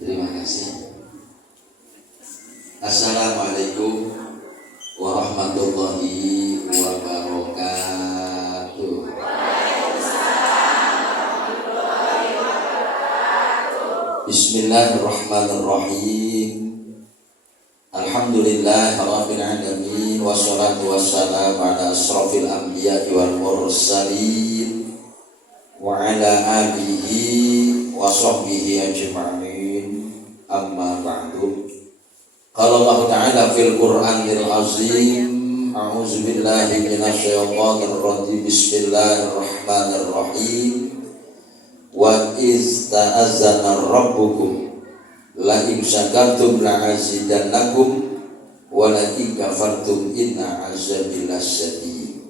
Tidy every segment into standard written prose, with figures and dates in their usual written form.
Terima kasih. Assalamualaikum warahmatullahi wabarakatuh. Bismillahirrahmanirrahim. Alhamdulillahirabbil alamin wassalatu wassalamu ala asrofil anbiya'i wal mursalin wa ala alihi wa sahbihi ajma'in. Amma ba'du. Qala Allah Ta'ala fil Qur'anil azim, a'udzu billahi minasyaitonir rajim. Bismillahirrahmanirrahim. Wa iz ta'azzana rabbukum la in syakartum la azidannakum wa la in kafartum inna azabi lasyadid.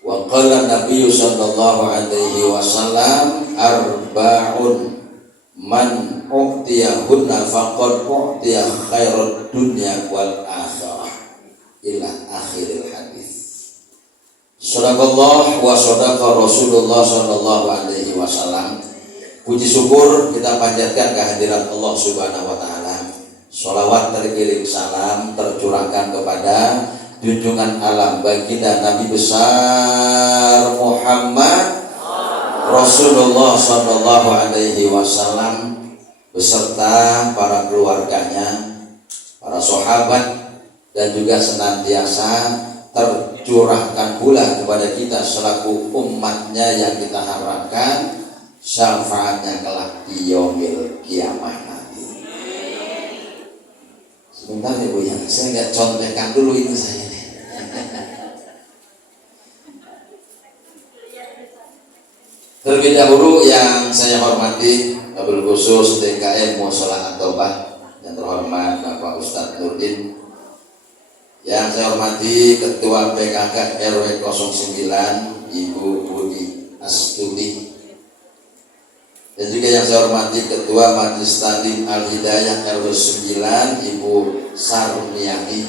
Wa qala Nabi sallallahu alaihi wasallam arba'un man u'tiyahunna faqad u'tiya khairat dunya wal akhirah ila akhiril hadis. Sadaqallah wa sadaqa Rasulullah sallallahu alaihi wasallam. Puji syukur kita panjatkan kehadirat Allah Subhanahu wa taala. Shalawat terkirim salam tercurahkan kepada junjungan alam baginda Nabi besar Muhammad Rasulullah sallallahu alaihi wasallam beserta para keluarganya, para sahabat, dan juga senantiasa tercurahkan pula kepada kita selaku umatnya yang kita harapkan syafaatnya kelak di yaumil kiamah nanti. Sebentar ya Bu ya, saya nggak contohkan dulu ini saya. Terlebih dahulu yang saya hormati wabil khusus TKM Musola At-Taubah yang terhormat Bapak Ustadz Nurdin, yang saya hormati Ketua PKK RW 09 Ibu Budi Astuti, dan juga yang saya hormati Ketua Majelis Taklim Al-Hidayah RW 9 Ibu Sarmiati.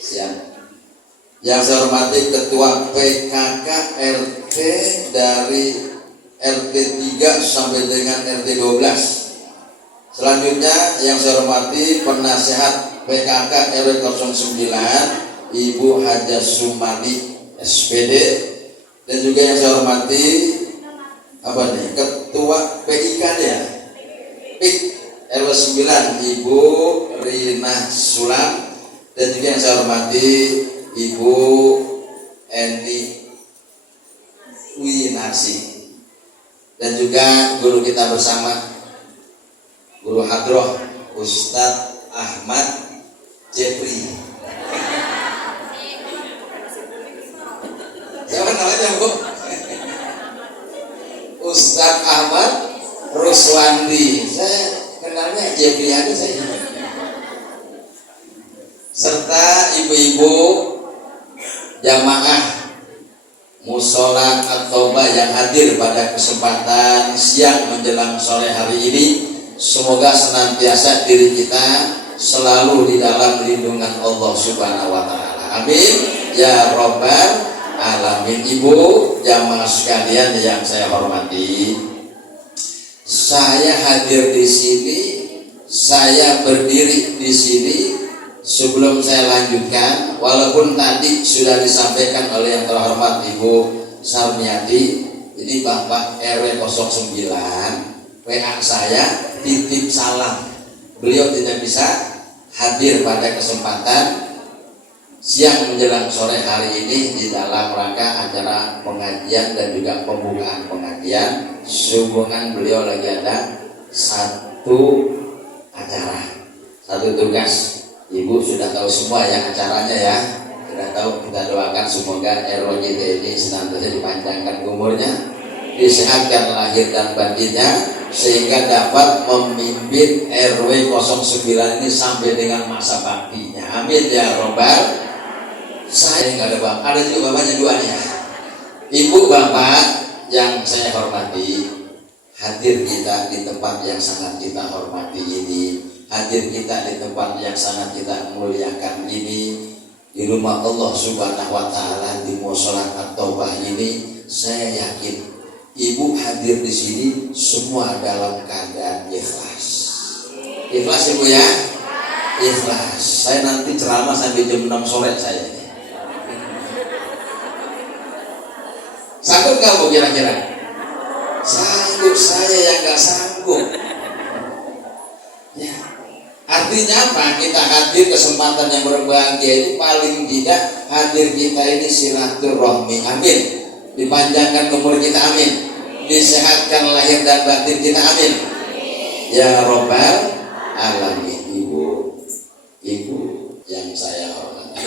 Siap. Yang saya hormati Ketua PKK RT dari RT 3 sampai dengan RT 12. Selanjutnya yang saya hormati Penasehat PKK RW 09 Ibu Haja Sumadi SPD, dan juga yang saya hormati Ketua PIK ya, PIK RW 9 Ibu Rina Sulam, dan juga yang saya hormati Ibu Eni Winarsi, dan juga guru kita bersama, Guru Hadroh Ustadz Ahmad Jeffrey. Siapa namanya Bu? Ustadz Ahmad Ruswandi. Saya kenalnya Jeffrey aja saya. Serta ibu-ibu jamaah Musola At-Taubah yang hadir pada kesempatan siang menjelang sore hari ini. Semoga senantiasa diri kita selalu di dalam lindungan Allah Subhanahu wa taala. Amin ya rabbal alamin. Ibu jamaah sekalian yang saya hormati, saya hadir di sini, saya berdiri di sini. Sebelum saya lanjutkan, walaupun tadi sudah disampaikan oleh yang terhormat Ibu Sarmiati, ini Bapak RW 09 WA saya titip salam. Beliau tidak bisa hadir pada kesempatan siang menjelang sore hari ini di dalam rangka acara pengajian dan juga pembukaan pengajian. Sehubungan beliau lagi ada satu acara, satu tugas. Ibu sudah tahu semua ya acaranya ya. Sudah tahu, kita doakan semoga RWJT ini senantiasa dipanjangkan umurnya, disehatkan lahir dan batinnya, sehingga dapat memimpin RW 09 ini sampai dengan masa baktinya. Amin ya robbal. Saya nggak ada bapak, ada juga bapaknya duanya. Ibu bapak yang saya hormati, hadir kita di tempat yang sangat kita hormati ini, hadir kita di tempat yang sangat kita muliakan ini, di rumah Allah Subhanahu wa taala, di Musola At-Taubah ini. Saya yakin ibu hadir di sini semua dalam keadaan ikhlas. Ikhlas ibu ya? Ikhlas. Saya nanti ceramah sampai jam 6 sore saya. Sanggup nggak bu kira-kira? Sanggup, saya yang nggak sanggup. Ya. Artinya apa? Kita hadir kesempatan yang berbahagia ini paling tidak hadir kita ini silaturahmi. Amin. Dipanjangkan umur kita, amin. Disehatkan lahir dan batin kita, amin. Ya Rabbal Alamin. Ibu yang saya hormati,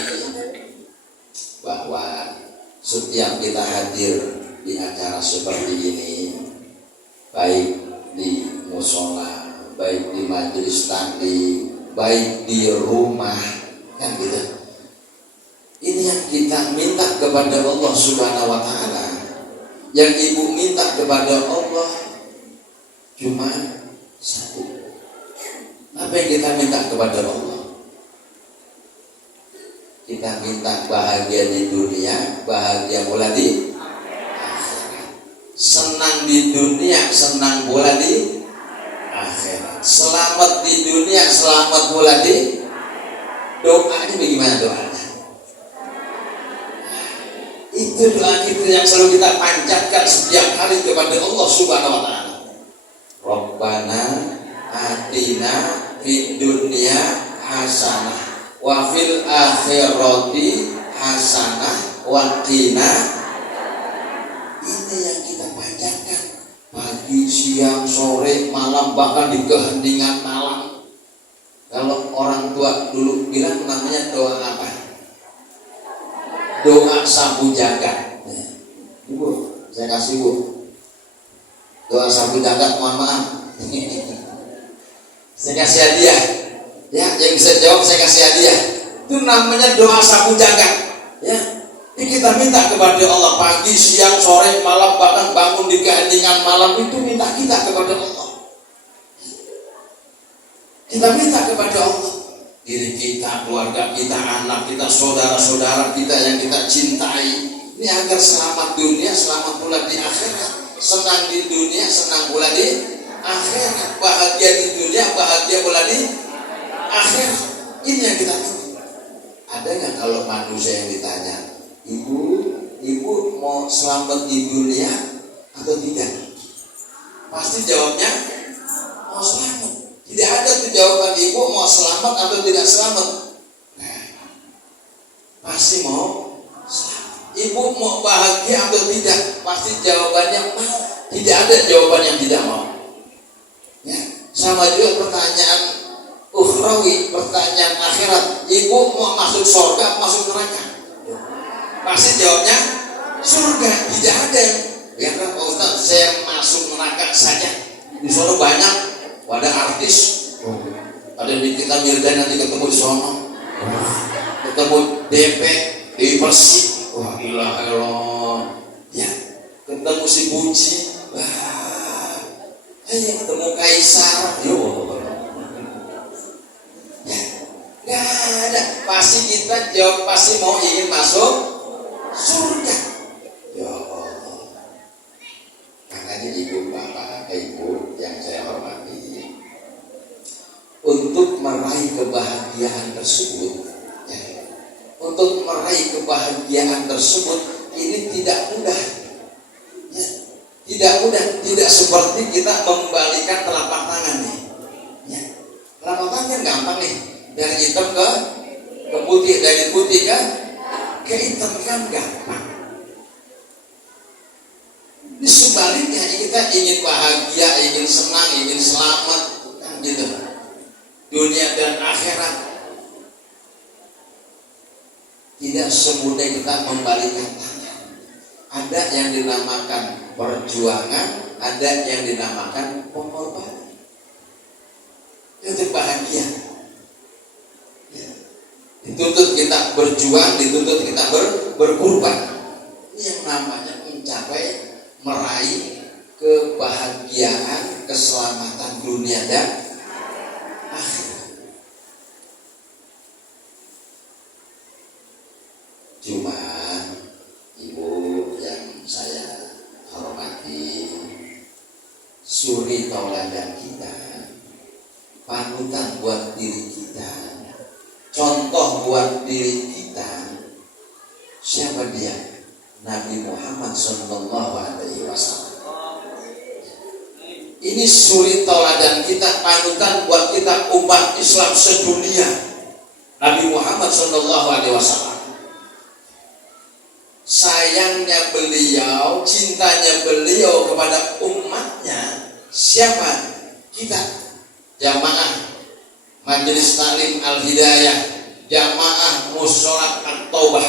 bahwa setiap kita hadir di acara seperti ini, baik di musola, baik di majelis taklim, baik di rumah, kan gitu. Ini yang kita minta kepada Allah Subhanahu wa Ta'ala. Yang ibu minta kepada Allah cuma satu. Apa yang kita minta kepada Allah? Kita minta bahagia di dunia, bahagia pula di akhirat. Senang di dunia, senang pula di akhirat. Selamat di dunia, selamat pula di doanya. Bagaimana doanya? Itu doa kita yang selalu kita panjatkan setiap hari kepada Allah Subhanahu wa Ta'ala. Rabbana atina fid dunya hasanah wa fil akhirati hasanah wa qina. Ini yang kita panjatkan pagi, siang, sore, malam, bahkan di keheningan malam. Kalau orang tua dulu bilang namanya doa apa? Doa sapu jagat. Ibu, saya kasih bu. Doa sapu jagat, mohon maaf. Saya kasih hadiah. Ya, yang bisa jawab saya kasih hadiah. Itu namanya doa sapu jagat. Ya, ini kita minta kepada Allah pagi, siang, sore, malam, bahkan bangun di keheningan malam, itu minta kita kepada Allah. Kita minta kepada Allah. Diri kita, keluarga kita, anak kita, saudara-saudara kita yang kita cintai, ini agar selamat dunia, selamat pula di akhirat. Senang di dunia, senang pula di akhirat. Bahagia di dunia, bahagia pula di akhirat. Ini yang kita tahu. Ada nggak kalau manusia yang ditanya, ibu mau selamat di dunia atau tidak? Pasti jawabnya mau selamat. Tidak ada tuh jawaban ibu mau selamat atau tidak selamat. Nah, pasti mau selamat. Ibu mau bahagia atau tidak? Pasti jawabannya mau. Tidak ada jawaban yang tidak mau. Ya, sama juga pertanyaan ukhrawi, pertanyaan akhirat. Ibu mau masuk surga, masuk neraka? Pasti jawabnya surga. Tidak ada ya kan Pak Ustaz, saya masuk neraka saja. Di sana banyak, ada artis, ada di kita Mirdan nanti ketemu di sono, ketemu DP di Persik, wah ilah Allah, ya ketemu si Buci, wah, ketemu Kaisar, yo, ya, gak ada. Pasti kita jawab pasti mau ingin masuk surga, ya Allah. Makanya ibu bapak, ibu yang saya hormati, untuk meraih kebahagiaan tersebut, ya, untuk meraih kebahagiaan tersebut ini tidak mudah, ya, tidak mudah, tidak seperti kita membalikan telapak tangan nih, ya. Telapak tangan kan gampang nih, dari hitam ke putih, dari putih ke hitam kan gampang. Ini sebaliknya, kita ingin bahagia, ingin senang, ingin selamat, kan gitu. Dunia dan akhirat tidak semudah kita membalikkan tangan. Ada yang dinamakan perjuangan, ada yang dinamakan pengorbanan. Itu bahagia. Ya. Dituntut kita berjuang, dituntut kita berkorban. Ini yang namanya mencapai, meraih kebahagiaan, keselamatan dunia dan akhirat. Cuma ibu yang saya hormati, tauladan kita, panutan buat diri kita, contoh buat diri kita. Siapa dia? Nabi Muhammad Sallallahu Alaihi Wasallam. Ini suri tauladan kita, panutan buat kita umat Islam sedunia. Nabi Muhammad Sallallahu Alaihi Wasallam. Sayangnya beliau, cintanya beliau kepada umatnya. Siapa? Kita, jamaah Majelis Taklim Al-Hidayah, jamaah Musholat At-Taubah.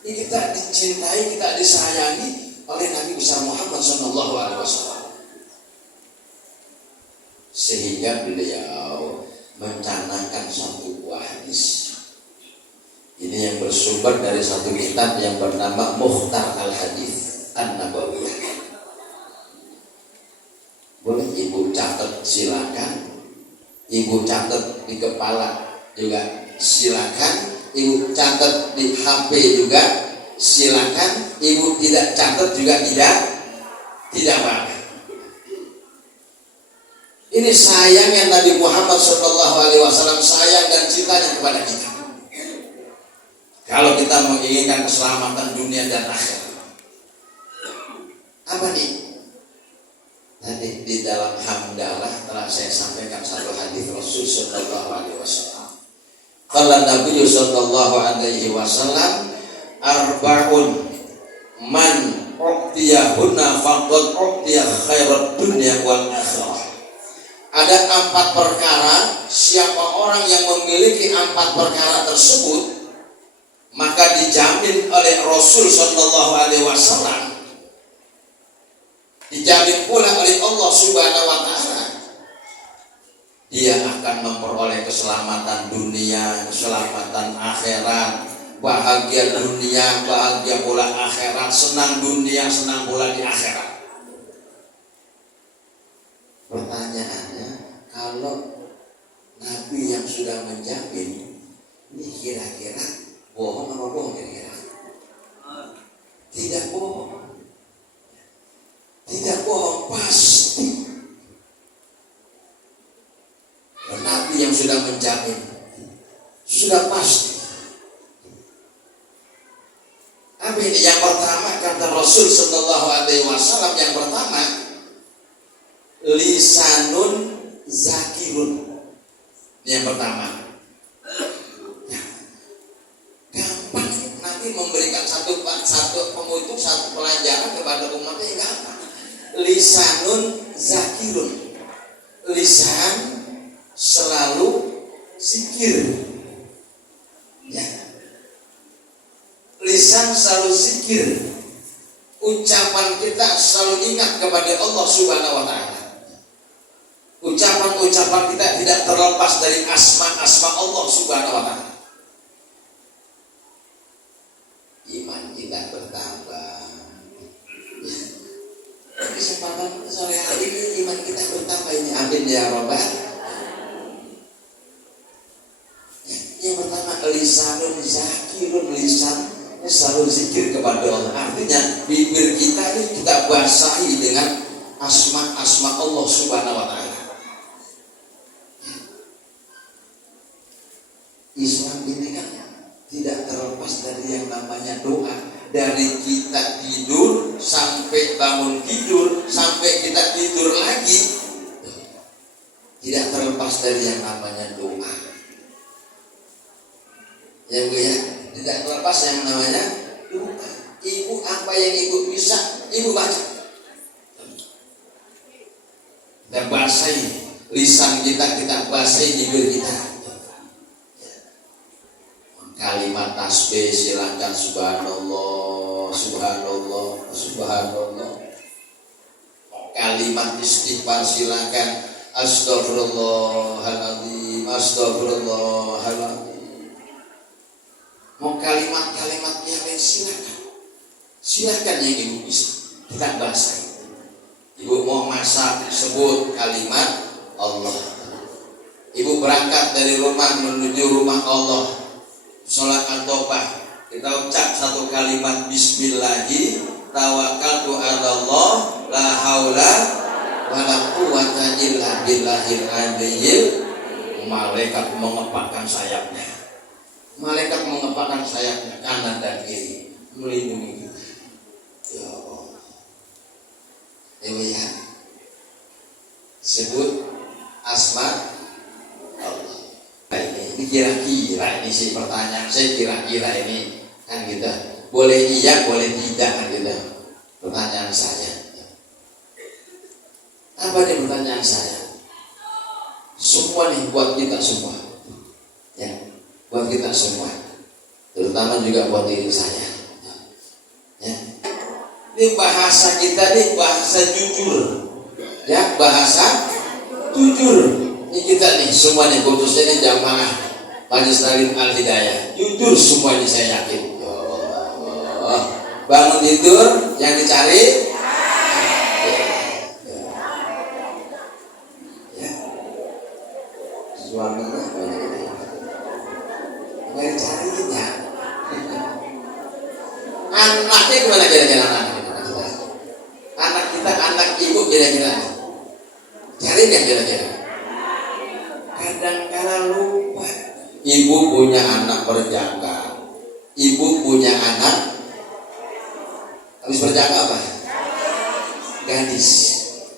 Ini kita dicintai, kita disayangi oleh Nabi besar Muhammad Sallallahu Alaihi Wasallam. Sehingga beliau mencanangkan satu buah hadis. Ini yang bersumber dari satu kitab yang bernama Mukhtar Al-Hadis An-Nabawiyah. Boleh ibu catat, silakan. Ibu catat di kepala juga silakan. Ibu catat di HP juga silakan. Ibu tidak catat juga tidak apa-apa. Ini sayangnya Nabi Muhammad SAW, sayang dan cintanya kepada kita. Kalau kita menginginkan keselamatan dunia dan akhirat, apa nih? Tadi di dalam hamdalah telah saya sampaikan satu hadis Rasul Sallallahu Alaihi Wasallam. Qala Nabi Sallallahu Alaihi Wasallam, arba'un man uqtiyahunna faqad uqtiya khairat dunya wal akhirah. Ada 4 perkara, siapa orang yang memiliki 4 perkara tersebut, maka dijamin oleh Rasul Sallallahu Alaihi Wasallam, dijamin pula oleh Allah Subhanahu Wa Taala, dia akan memperoleh keselamatan dunia, keselamatan akhirat, bahagia dunia, bahagia pula akhirat, senang dunia, senang pula di akhirat. Pertanyaannya, kalau Nabi yang sudah menjamin, ini kira-kira bohong apa bohong kira-kira? Tidak bohong. Tidak bohong, pasti. Nabi yang sudah menjamin, sudah pasti. Apa ini? Yang pertama kata Rasul Sallallahu Alaihi Wasallam, yang pertama, lisanun zakirun. Ini yang pertama. Memberikan satu pengutuk, satu pelajaran kepada umatnya yang gampang. Lisanun zakirun, lisan selalu zikir, ya. Lisan selalu zikir, ucapan kita selalu ingat kepada Allah Subhanahu Wa Taala. Ucapan-ucapan kita tidak terlepas dari asma-asma Allah Subhanahu Wa Taala. Iman kita bertambah. Kesempatan sore hari ini iman kita bertambah ini. Amin ya Rabbal. Yang pertama, lisanun zakirun, lisan selalu zikir kepada Allah. Artinya bibir kita ini kita basahi dengan asma-asma Allah Subhanahu Wa Taala. Islam ini kan tidak terlepas dari yang namanya doa. Dari kita tidur sampai bangun tidur, sampai kita tidur lagi, tidak terlepas dari yang namanya doa. Ya Bu ya, tidak terlepas yang namanya doa. Ibu apa yang ibu bisa, ibu baca. Kita basahi lisan kita, kita basahi bibir kita. Kalimat tasbih silakan, subhanallah, subhanallah, subhanallah. Kalimat istighfar silakan, astagfirullahaladzim, astagfirullahaladzim. Mau kalimat-kalimat yang lain silakan, silakan yang ibu bisa, kita bahas. Ibu mau masak, sebut kalimat Allah. Ibu berangkat dari rumah menuju rumah Allah, sholat at-taubah, kita ucap satu kalimat bismillahi tawakkaltu 'alallah la haula wala quwwata illa billahil aliyil. Malaikat mengepakkan sayapnya. Malaikat mengepakkan sayapnya kanan dan kiri melindungi kita. Ya Allah. Ya. Sebut asma Allah. Ini kira-kira ini sih pertanyaan saya, kira-kira ini kan gitu. Boleh iya, boleh tidak kan gitu. Pertanyaan saya. Apa nih pertanyaan saya? Semua nih buat kita semua, ya, buat kita semua, terutama juga buat diri saya. Ya. Ini bahasa kita nih bahasa jujur, ya, bahasa jujur. Ini kita nih semua nih, khususnya nih jamaah Majelis Taklim Al Hidayah, jujur semua ini saya yakin. Oh, bangun tidur yang dicari. Suaminya banyak cari kita. Anaknya gimana kira-kira anak kita, anak ibu kira-kira cari nggak kira-kira? Kadang-kadang lupa. Ibu punya anak berjaka, ibu punya anak habis berjaka apa? Gadis,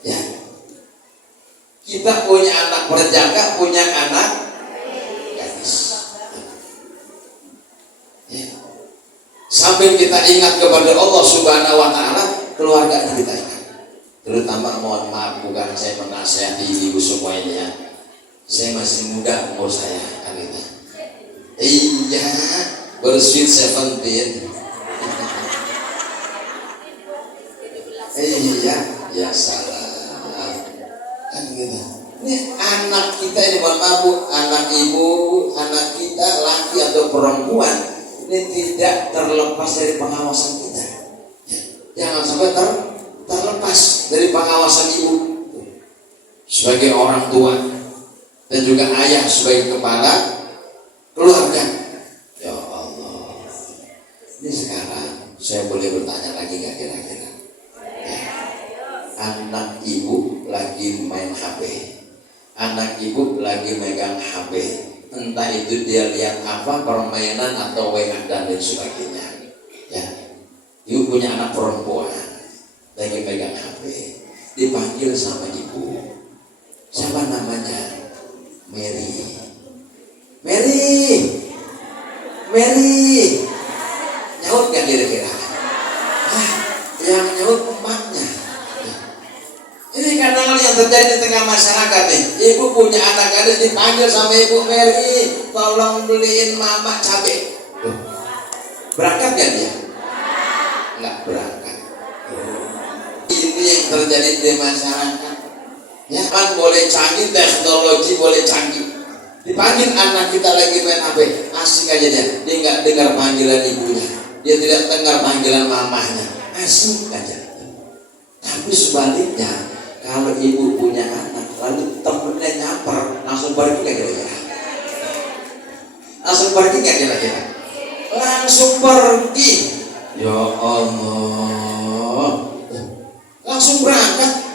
ya. Kita punya anak perjaka, punya anak gadis. Ya. Sampai kita ingat kepada Allah Subhanahu Wa Taala, keluarga kita ingat. Terutama mohon maaf, bukan saya menasihati ibu semua ini ya. Saya masih muda umur saya kan gitu. Iya, bersweet 17. Iya, ya salah. Gitu. Ini anak kita ini mohon maaf, anak ibu, anak kita laki atau perempuan ini tidak terlepas dari pengawasan kita. Jangan sampai terlepas dari pengawasan ibu sebagai orang tua dan juga ayah sebagai kepala keluarga. Ya Allah, ini sekarang saya boleh bertanya lagi nggak kira-kira? Ya. Anak ibu lagi main HP, anak ibu lagi megang HP, entah itu dia lihat apa, permainan atau WA dan lain sebagainya. Ya, ibu punya anak perempuan lagi megang HP, dipanggil sama ibu, siapa namanya? Mary, Mary, Mary, nyaut gak kira-kira? Yang nyaut emaknya. Ini kadang yang terjadi di tengah masyarakat nih. Ibu punya anak gadis dipanggil sama ibu, Mary, tolong beliin mama cabai. Berangkat gak dia? Nggak berangkat. Ini yang terjadi di masyarakat. Ya kan boleh canggih, teknologi boleh canggih. Dipanggil anak kita lagi main HP, asik aja dia. Dia nggak dengar panggilan ibunya, dia tidak dengar panggilan mamahnya, asik aja. Tapi sebaliknya, kalau ibu punya anak, lalu temennya nyamper, langsung pergi gak kira-kira? Langsung pergi gak kira-kira? Langsung pergi. Ya Allah, langsung berangkat.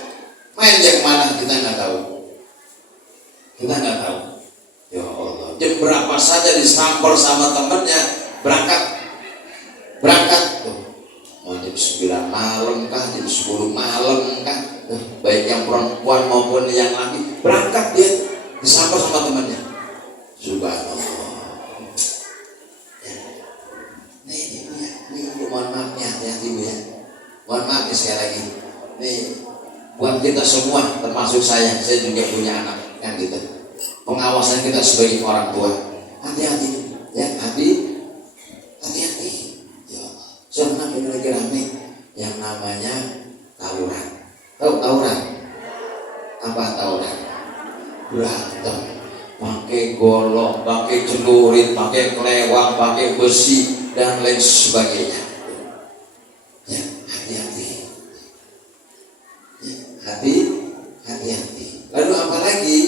Main dia kemana? Kita nggak tahu. Kita nggak tahu. Ya Allah, jam berapa saja disamper sama temennya, berangkat. Mau jam 9 malam kah, jam 10 malam kah, baik yang perempuan maupun yang laki, berangkat dia disamper sama temannya. Subhanallah. Nih ibu ya, nih mohon maaf ya, hati-hati ibu ya. Mohon maaf ya sekali lagi. Nih buat kita semua, termasuk saya juga punya anak kan gitu. Pengawasan kita sebagai orang tua, hati-hati ya, hati-hati. Ya, soalnya lagi rame yang namanya tawuran. Tahu tawuran? Apa tawuran? Berantem, pakai golok, pakai celurit, pakai kelewang, pakai besi dan lain sebagainya. Ya, hati-hati. Ya, hati-hati. Lalu apa lagi?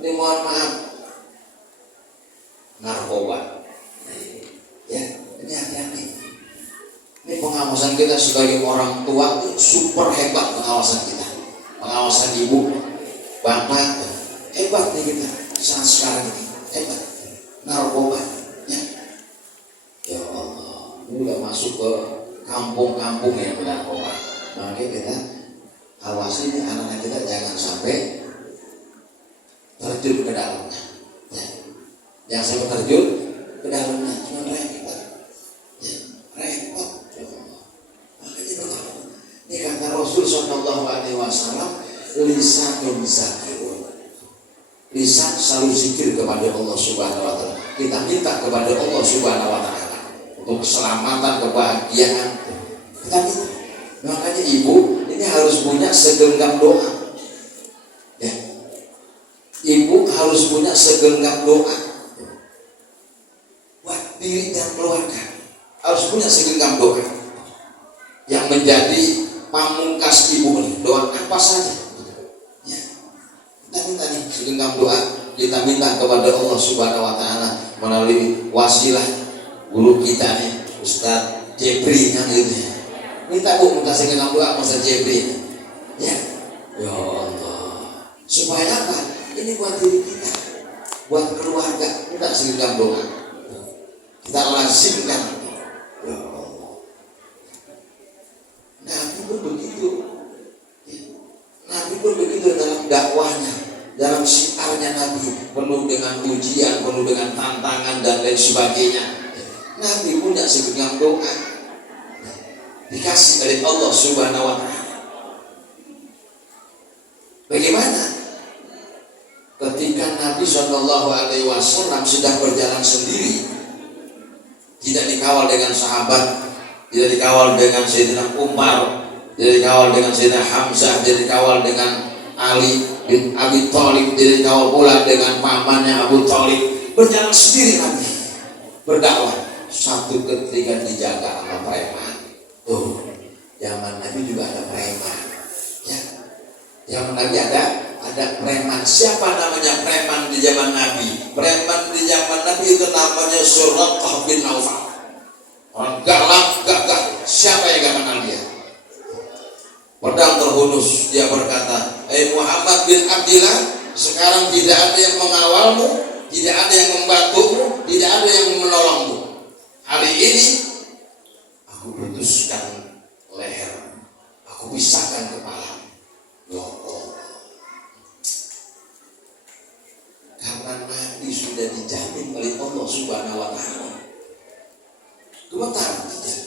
Ini mohon maaf, narkoba. Ya, ini hati-hati. Ini pengawasan kita sebagai orang tua itu super hebat pengawasan kita. Pengawasan pengawasan ibu bapak hebat nih kita saat sekarang ini hebat narkoba ya. Ya Allah, ini udah masuk ke kampung-kampung yang narkoba. Makanya kita awasi nih anak-anak kita jangan sampai terjun ke dalamnya ya. Jangan sampai terjun ke dalamnya cuma repot ya, repot ya Allah. Makanya betul ini kata Rasul Sallallahu Alaihi Wasallam, lisanun zakirun, lisan selalu zikir kepada Allah Subhanahu Wa Taala. Kita minta kepada Allah Subhanahu Wa Taala untuk keselamatan, kebahagiaan kita minta. Makanya ibu ini harus punya segenggam doa ya. Ibu harus punya segenggam doa buat diri dan keluarga, harus punya segenggam doa yang menjadi pamungkas ibu nih. Doa apa saja ya. Kita minta nih segenggam doa, kita minta kepada Allah Subhanahu Wa Taala melalui wasilah guru kita nih Ustadz Jepri yang itu. Minta bu, minta segenggam doa Ustadz Jepri ya. Ya Allah, supaya apa? Ini buat diri kita, buat keluarga, minta segenggam doa. Kita lazimkan. Ya Allah. Nabi pun begitu. Nabi pun begitu dalam dakwahnya, dalam syiarnya Nabi penuh dengan ujian, penuh dengan tantangan dan lain sebagainya. Nabi punya segenggam doa dikasih oleh Allah Subhanahu Wa Taala. Bagaimana? Ketika Nabi Shallallahu Alaihi Wasallam sedang berjalan sendiri, tidak dikawal dengan sahabat, tidak dikawal dengan Sayyidina Umar, tidak dikawal dengan Sayyidina Hamzah, tidak dikawal dengan Ali bin Abi Thalib, tidak dikawal pula dengan pamannya Abu Thalib. Berjalan sendiri Nabi berdakwah. Satu ketika dijaga sama preman. Tuh, zaman Nabi juga ada preman. Ya, zaman Nabi ada preman. Siapa namanya preman di zaman Nabi? Preman di zaman Nabi itu namanya Suraqah bin Nawfal. Orang galak, gagah. Siapa yang gak kenal dia? Pedang terhunus, dia berkata, Muhammad bin Abdillah, sekarang tidak ada yang mengawalmu, tidak ada yang membantumu, tidak ada yang menolongmu. Hari ini aku putuskan leher, aku pisahkan kepala. Ya Allah. Karena Nabi sudah dijamin oleh Allah Subhanahu Wa Taala. Gemetar tidak?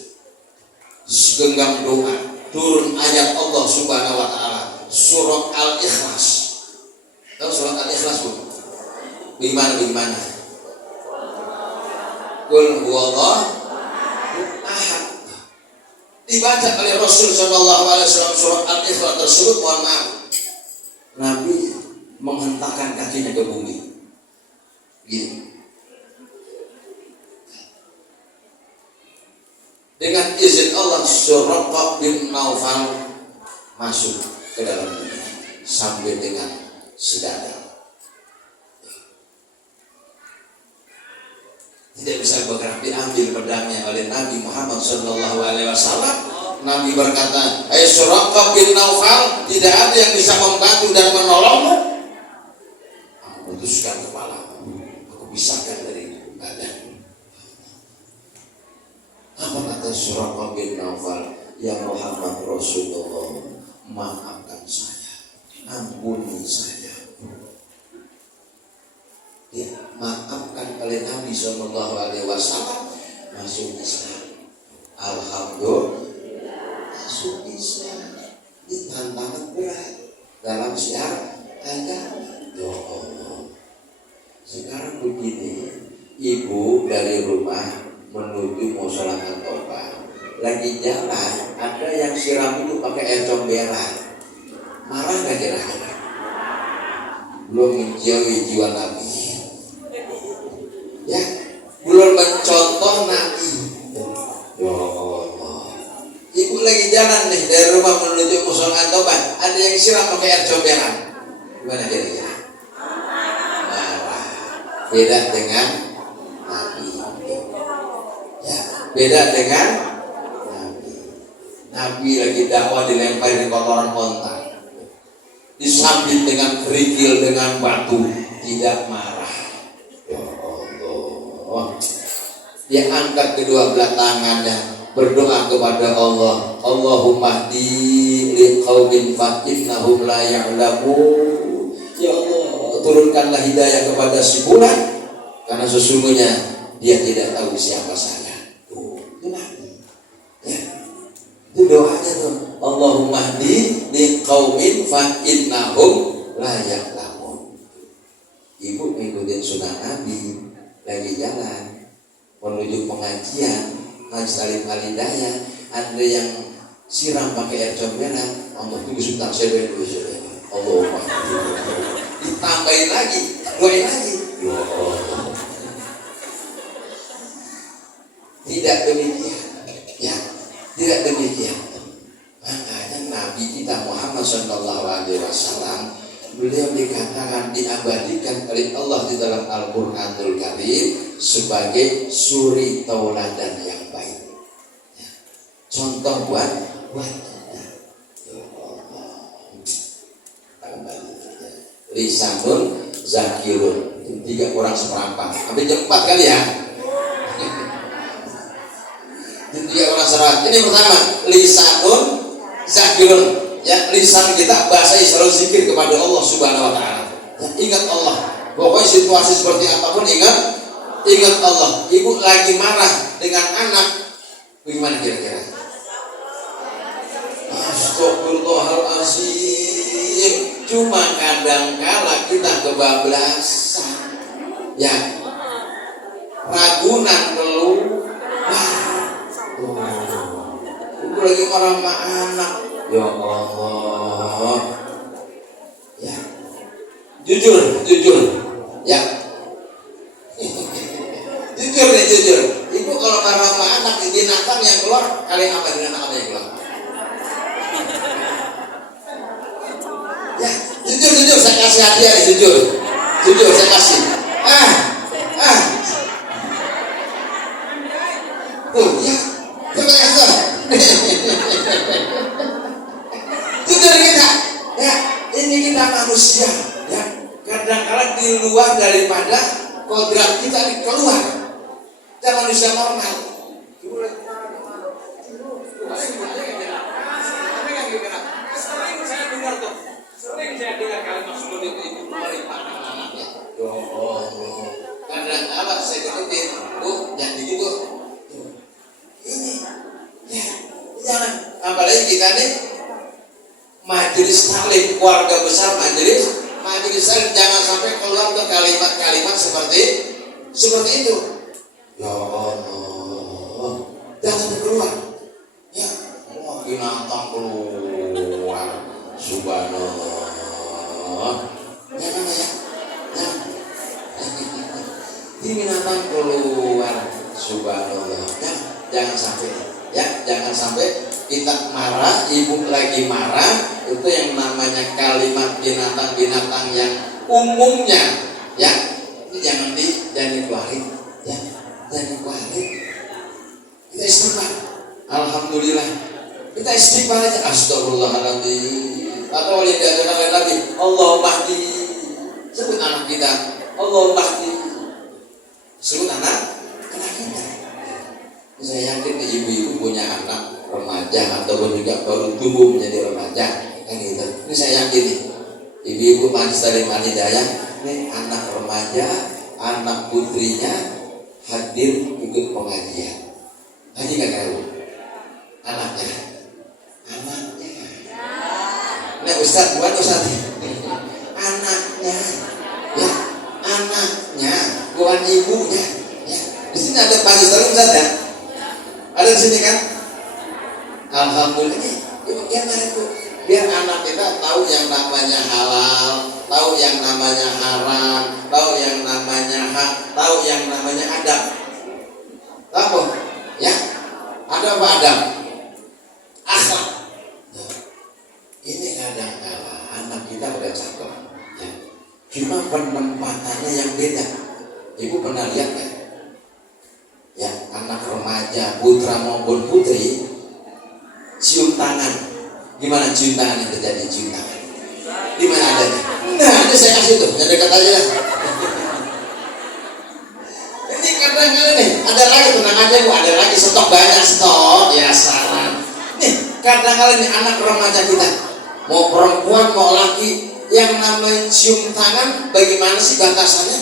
Segenggam doa, turun ayat Allah Subhanahu Wa Taala, surat Al-Ikhlas. Tahu surat Al-Ikhlas bu? Bagaimana? Qul huwallahu ahad. Dibaca oleh Rasul Sallallahu Alaihi Wasallam surat Al-Ikhlas tersebut, mohon maaf, Nabi menghentakkan kakinya ke bumi. Gini. Dengan izin Allah, Suraqah bin Nawfal masuk ke dalam dunia sambil dengan sedada. Tidak bisa bergerak, diambil pedangnya oleh Nabi Muhammad Sallallahu Alaihi Wasallam. Nabi berkata, Suraqah bin Nawfal, tidak ada yang bisa membantu dan menolongmu. Aku putuskan kepalamu, aku pisahkan dari badan. Apa kata Suraqah bin Nawfal? Ya Muhammad Rasulullah, maafkan saya, ampuni saya. Ya, maafkan oleh Nabi Sallallahu Alaihi Wasallam, masuk Islam. Alhamdulillah, masuk Islam. Ini tantangan berat dalam syiar agama. Ya Allah. Sekarang begini, ibu dari rumah menuju musola Toba, lagi jalan, ada yang siram itu pakai air comberan. Marah nggak kira-kira? Belum menjauhi jiwa Nabi. Ya, belum mencontoh Nabi. Ya Allah. Ibu lagi jalan nih dari rumah menuju musola Toba, ada yang siram pakai air comberan. Gimana kira-kira? Marah. Beda dengan Nabi. Ya, beda dengan Nabi. Nabi lagi dakwah dilemparin kotoran onta. disambit dengan kerikil, dengan batu, tidak marah. Ya Allah, dia angkat kedua belah tangannya, berdoa kepada Allah, Allahumma hdi liqaumin fa innahum la ya'lamun. Ya Allah, turunkanlah hidayah kepada si fulan, karena sesungguhnya dia tidak tahu siapa saya. Ya, itu doanya tuh, Allahumma hdi liqaumin fa innahum la ya'lamun. Ibu ngikutin sunnah Nabi, lagi jalan menuju pengajian Majelis Taklim Al-Hidayah, ada yang siram pakai air comberan, Allah tunggu sebentar, saya dulu, Allahumma ditambahin lagi, doain lagi. Tidak demikian, ya, tidak demikian. Makanya Nabi kita Muhammad SAW, beliau dikatakan, diabadikan oleh Allah di dalam Al-Quranul Karim sebagai suri tauladan yang baik. Ya. Contoh buat kita. Lisanun zakirun, 3 orang seperempat. Sampai jam 4 kali ya. 3 orang seperempat. Ini pertama, lisanun zakirun. Ya, lisan kita bahasa selalu zikir kepada Allah Subhanahu wa taala. Ya, ingat Allah. Pokoknya situasi seperti apapun ingat Allah. Ibu lagi marah dengan anak, bagaimana kira-kira? Astagfirullahaladzim. Cuma kadang-kala kita kebablasan. Ya, ragunan keluar. Ibu lagi marah sama anak. Ya Allah, ya, jujur, ya, jujur. Ibu kalau marah sama anak, binatang yang keluar, kali apa binatang apa yang keluar? Ya, jujur, saya kasih hadiah, jujur, saya kasih. Tuh, ya, coba ya, jujur kita, ya, ini kita manusia, ya, kadang-kadang di luar daripada kodrat kita keluar. Kita manusia normal. Sering saya dengar kalimat seperti itu, anaknya. Kadang-kadang saya deketin, Bu, jangan gitu. Ini, ya, jangan. Apalagi kita nih majelis taklim, keluarga besar majelis taklim, jangan sampai keluar ke kalimat-kalimat seperti itu. Ya Allah, jangan keluar. Ya, binatang keluar, subhanallah. Jangan ya. Ini binatang keluar, subhanallah. Jangan sampai kita marah, ibu lagi marah, itu yang namanya kalimat binatang-binatang yang umumnya, ya, ini jangan dikeluarin, ya, jangan dikeluarin. Kita istighfar, alhamdulillah, kita istighfar aja, astagfirullahaladzim, atau oleh lain lagi, Allahumma hdi, sebut anak kita, Allahumma hdi, sebut anak kita. Saya yakin ibu-ibu punya anak remaja ataupun juga baru tumbuh menjadi remaja, kan gitu. Ini saya yakin nih, ibu-ibu Majelis Taklim Al-Hidayah, ini anak remaja, anak putrinya hadir ikut pengajian. Haji nggak tahu? Anaknya. Nah Ustaz, bukan Ustaz. Anaknya, ya, anaknya, bukan ibunya. Ya. Di sini ada Majelis Taklim Ustaz ya? Ada di sini kan? Alhamdulillah, ini gimana itu? Biar anak kita tahu yang namanya halal, tahu yang namanya haram, tahu yang namanya hak, tahu yang namanya adab. Tahu? Ya? Ada apa adab? Akhlak. Ini kadang-kadang anak kita udah cakep, ya. Cuma penempatannya yang beda. Ibu pernah lihat kan? Ya, anak remaja, putra maupun putri, cium tangan. Gimana cium tangan yang terjadi? Cium tangan. Di mana adanya? Nah, ini saya kasih tuh, yang dekat aja lah. Ini kadang-kadang nih, ada lagi tenang aja Bu, ada lagi stok banyak stok, ya salah. Nih, kadang-kadang nih anak remaja kita, mau perempuan mau laki, yang namanya cium tangan, bagaimana sih batasannya?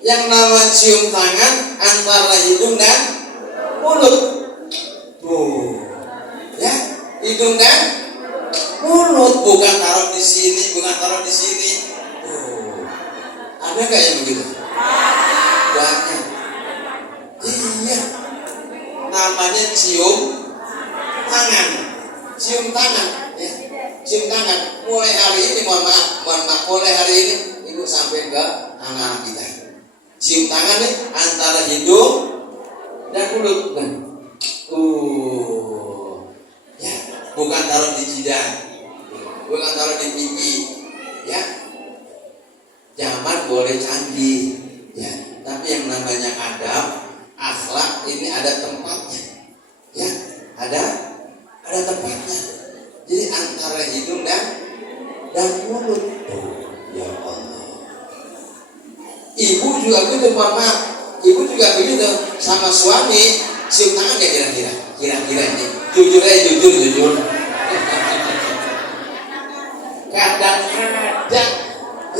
Yang namanya cium tangan antara hidung dan mulut. Tuh, ya, hidung dan mulut, bukan taruh di sini, bukan taruh di sini. Tuh, ada nggak yang begitu? Banyak. Iya, namanya cium tangan, cium tangan, ya. Cium tangan. Mulai hari ini, mohon maaf, mulai hari ini ibu sampai ke anak-anak kita. Cium tangan nih antara hidung dan mulut. Ya, bukan taruh di jidat, bukan taruh di pipi, ya. Zaman boleh canggih, ya. Tapi yang namanya adab, akhlak ini ada tempatnya, ya. Ada tempatnya. Jadi antara hidung dan mulut. Ya Allah. Ibu juga begitu, mohon maaf. Ibu juga begitu sama suami. Cium tangan ya kira-kira ini. Jujur. Kadang-kadang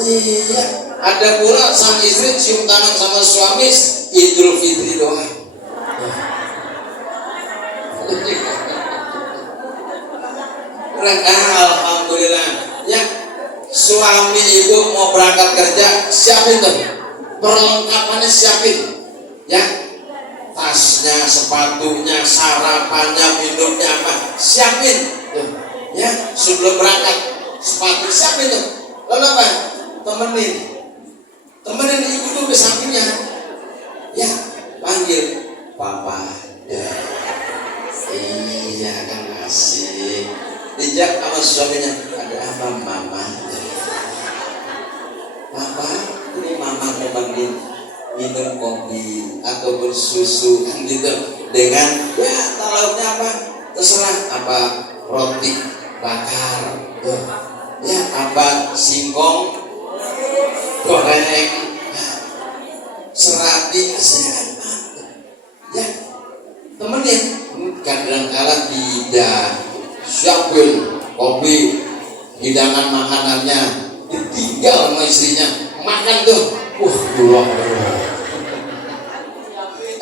iya, ada pula sang istri cium tangan sama suami Idul Fitri doang. Alhamdulillah, ya. Suami ibu mau berangkat kerja, siapin tuh perlengkapannya, siapin, ya. Tasnya, sepatunya, sarapannya, minumnya apa, siapin tuh, ya. Sebelum berangkat sepatu siapin tuh. Lalu apa? Temenin ibu tuh ke sampingnya, ya. Panggil papa, ya. Iya kan, asik. Dijak sama suaminya, ada apa mama? Papa, ini mama temenin minum kopi atau bersusu kan gitu, dengan ya lauknya apa terserah, apa roti bakar, ya apa singkong goreng, serabi, ya temenin. Kadang-kadang tidak siapin kopi, hidangan makanannya, ditinggal sama istrinya, makan tuh, dulu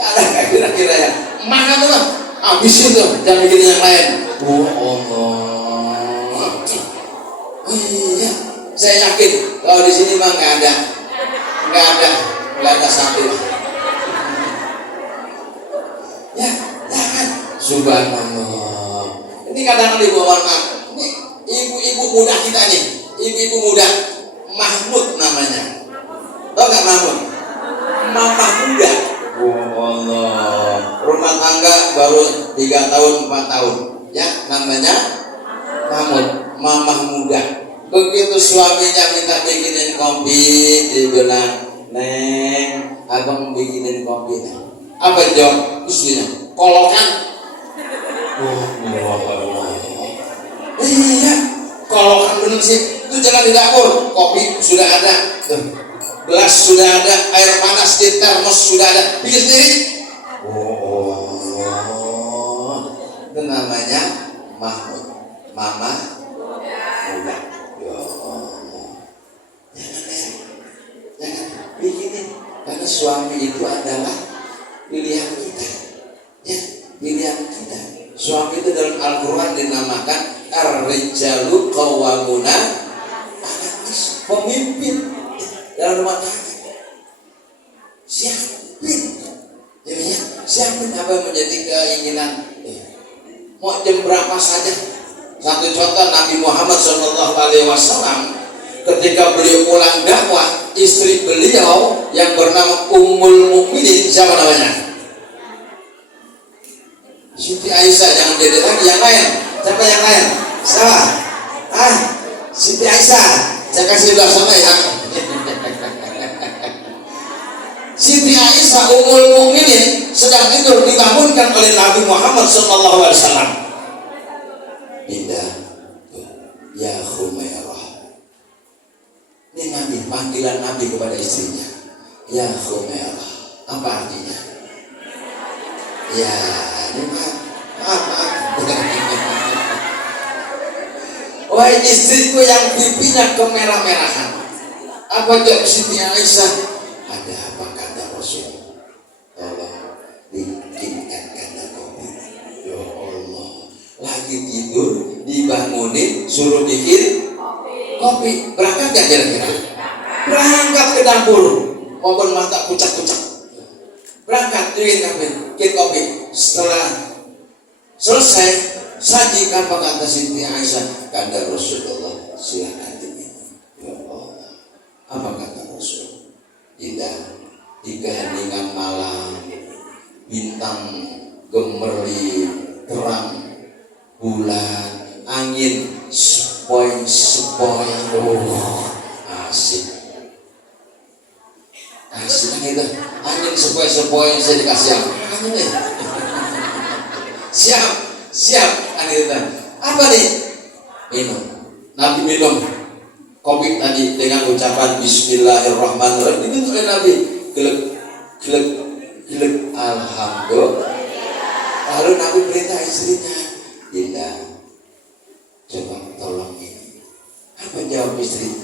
ada kayak kira-kira ya, makan tuh lah, habisin tuh, jangan bikin yang lain. Allah, iya, saya yakin kalau di sini mah nggak ada satu. Ya, jangan, subhanallah. Ini kadang-kadang ibu maaf, ini ibu-ibu muda kita nih, ibu-ibu muda, Mahmud namanya. Tahu nggak Mahmud? Mama muda. Allah. Rumah tangga baru 3 tahun 4 tahun, ya namanya Mahmud, mama muda. Begitu suaminya minta bikinin kopi, dia bilang, Neng, abang bikinin kopi. Apa jawab istrinya? Kolokan. Iya, kolokan bener sih. Itu jalan di dapur, kopi sudah ada, gelas sudah ada, air panas di termos sudah ada, bikin sendiri. Itu namanya Mahmud, mama muda. Ya Allah, jangan bikinin, karena suami itu adalah pilihan kita, ya, pilihan kita. Suami itu dalam Al-Quran dinamakan ar-rijalu qawwamuna, pemimpin dalam rumah tangga. Siapin, jadi ya, siapin apa yang menjadi keinginan. Mau jam berapa saja. Satu contoh, Nabi Muhammad SAW ketika beliau pulang dakwah, istri beliau yang bernama Ummul Mukminin, siapa namanya? Siti Aisyah. Jangan jadi lagi yang lain. Siapa yang lain? Salah. Siti Aisyah. Saya kasih lihat sama ya. Siti Aisyah Ummul Mukminin sedang tidur, dibangunkan oleh Nabi Muhammad SAW. Pindah, ya Khumairah, Ini Nabi, panggilan Nabi kepada istrinya. Ya Khumairah, apa artinya? Ya, ini maaf. Wahai istriku yang pipinya kemerah-merahan. Apa jawab Siti Aisyah? Ada apa kata Rasul? Tolong bikinkan kata kopi. Ya Allah, lagi tidur dibangunin suruh bikin kopi. Berangkat gak kira-kira? Berangkat ke dapur. Maupun mata kucak-kucak. Berangkat bikin kopi. Setelah selesai, sajikan apa kata Siti Aisyah? Kata Rasulullah, silakan diminum. Ya Allah, apa kata Rasul? Tidak, di keheningan malam, bintang gemerlap, terang bulan, angin sepoi-sepoi, asik kan itu, angin sepoi-sepoi saya dikasih apa nih? siap angin itu. Apa nih? Minum. Nabi minum kopi tadi dengan ucapan Bismillahirrahmanirrahim. Diminum oleh Nabi. Gelek alhamdulillah. Lalu Nabi perintah istrinya, tidak, coba tolong ini. Apa jawab istri?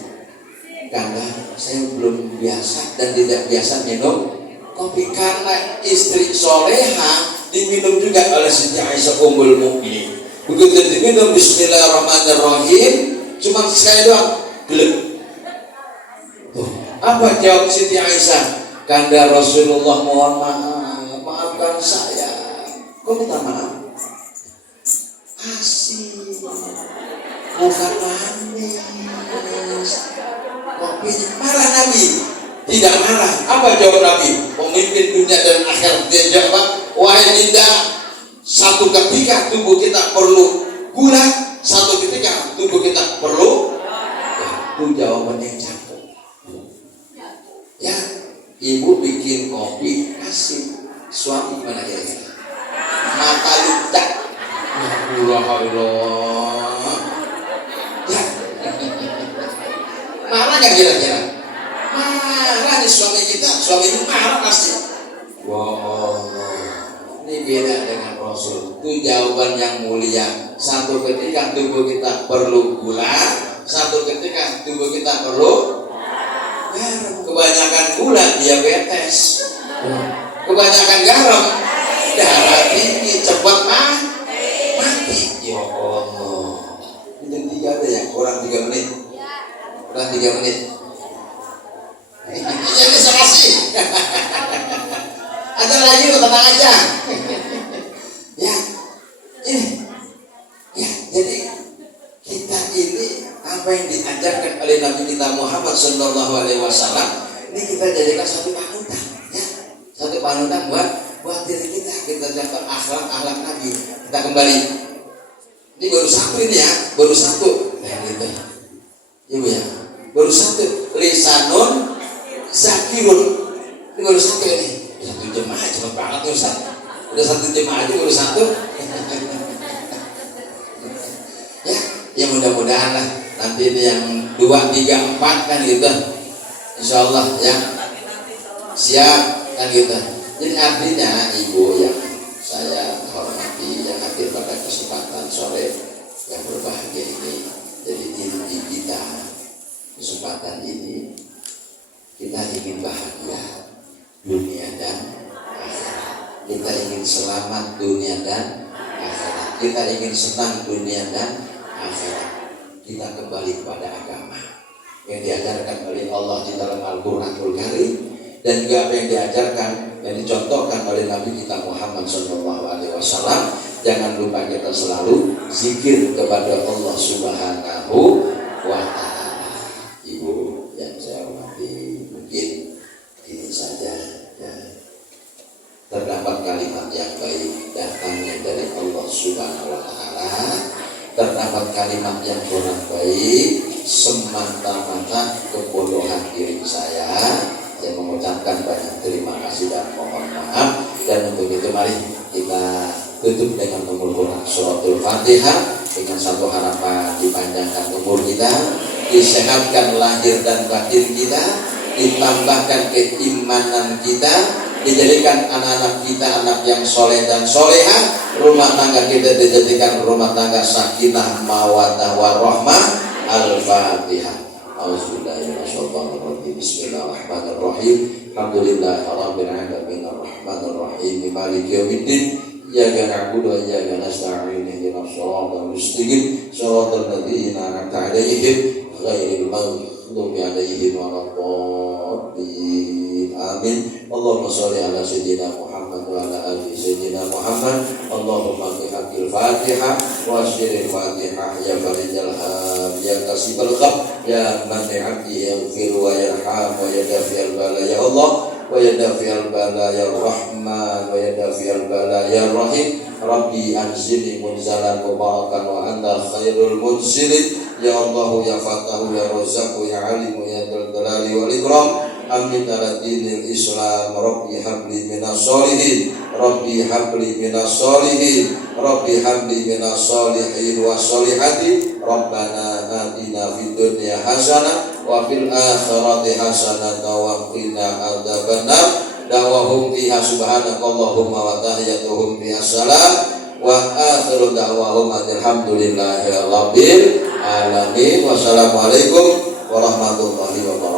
Karena saya belum biasa dan tidak biasa minum kopi. Karena istri soleha diminum juga oleh Siti Aisyah Ummul Mukminin. Begitu diminum Bismillahirrahmanirrahim, cuma sekali doang, gelek. Apa jawab Siti Aisyah? Kanda Rasulullah, mohon maaf, maafkan saya. Kok minta maaf? Asik, bukan manis. Kopi marah Nabi? Tidak marah. Apa jawab Nabi? Pemimpin dunia dan akhirat. Dia jawab, wahai Dinda, satu ketika tubuh kita perlu gula, satu ketika tubuh kita perlu. Itu jawaban yang cakep. Ya, ibu bikin kopi asik, suami mana kira-kira? Mata ludak. Alhamdulillah. Ya. Marah gak kira-kira? Marah nih suami kita, suami itu marah pasti. Wow, ini beda dengan Rasul. Itu jawaban yang mulia. Satu ketika tubuh kita perlu gula, satu ketika tubuh kita perlu garam. Kebanyakan gula diabetes, kebanyakan garam darah tinggi, cepat mati. Ya Allah, ini 3 ada ya, kurang 3 menit. Kurang 3 menit. Jadi saya kasih. Ada lagi tuh, tenang aja. Ya, ini. Ya, jadi kita ini apa yang diajarkan oleh Nabi kita Muhammad Sallallahu Alaihi Wasallam ini kita jadikan satu panutan, ya, satu panutan buat diri kita. Kita contoh akhlak Nabi. Kita kembali. Ini baru satu ini ya, baru satu. Nah, gitu. Ibu ya, baru satu. Lisanun zakirun. Ini baru satu ini. Satu jemaah cepat banget nih Ustaz. Udah satu jemaah aja baru satu. Ya mudah-mudahan lah nanti ini yang 2, 3, 4 kan gitu, insyaallah ya, siap kan gitu. Jadi artinya ibu yang saya hormati yang hadir pada kesempatan sore yang berbahagia ini, jadi inti kita kesempatan ini kita ingin bahagia dunia dan akhirat, kita ingin selamat dunia dan akhirat, kita ingin senang dunia dan akhirat. Kita kembali kepada agama yang diajarkan oleh Allah di dalam Al-Qur'anul Karim dan juga apa yang diajarkan dan dicontohkan oleh Nabi kita Muhammad Sallallahu Alaihi Wasallam. Jangan lupa kita selalu zikir kepada Allah Subhanahu wa Ta'ala. Ibu yang saya hormati, mungkin ini saja ya. Terdapat kalimat yang baik datangnya dari Allah Subhanahu wa Ta'ala. Terdapat kalimat yang kurang baik semata-mata kebodohan diri saya. Saya mengucapkan banyak terima kasih dan mohon maaf. Dan untuk itu mari kita tutup dengan membaca suratul Fatihah dengan satu harapan dipanjangkan umur kita. disehatkan lahir dan batin kita, ditambahkan keimanan kita, dijadikan anak-anak kita anak yang soleh dan soleha, rumah tangga kita dijadikan rumah tangga sakinah mawaddah warahmah. Al-Fatihah. Bismillahirrahmanirrahim. Alhamdulillahirabbil alamin arrahmanirrahim maliki yaumiddin. Iyyaka na'budu wa iyyaka nasta'in ihdinas siratal mustaqim siratal ladzina an'amta 'alaihim ghairil maghdubi 'alaihim waladdallin. Amin. Allahumma shalli ala sayyidina Muhammad wa ala ali sayyidina Muhammad. Allahumma bihaqqil Fatihah wa sirril Fatihah ya farijal ham ya kasibal khab ya mani'ati yaghfir wa yarham wa yadfi'al bala ya Allah wa yadfi'al bala ya Rahman wa yadfi'al bala ya Rahim. Rabbi anzilni munzalan mubarakan wa anta khairul munzilin ya Allah ya Fatahu ya Razzaqu ya Alimu ya Dzal Jalali wal Ikram. Amin ala dinil Islam. Rabbi habli minas solihin, Rabbi habli minas solihin, Rabbi habli minas solihin wa solihati. Rabbana atina fid dunya hasanah wa fil akhirati hasanah wa qina adzabannar. Da'wahum fiha subhanakallahumma wa tahiyyatuhum fiha salam wa akhiru da'wahum alhamdulillahi rabbil alamin. Wassalamualaikum warahmatullahi wabarakatuh.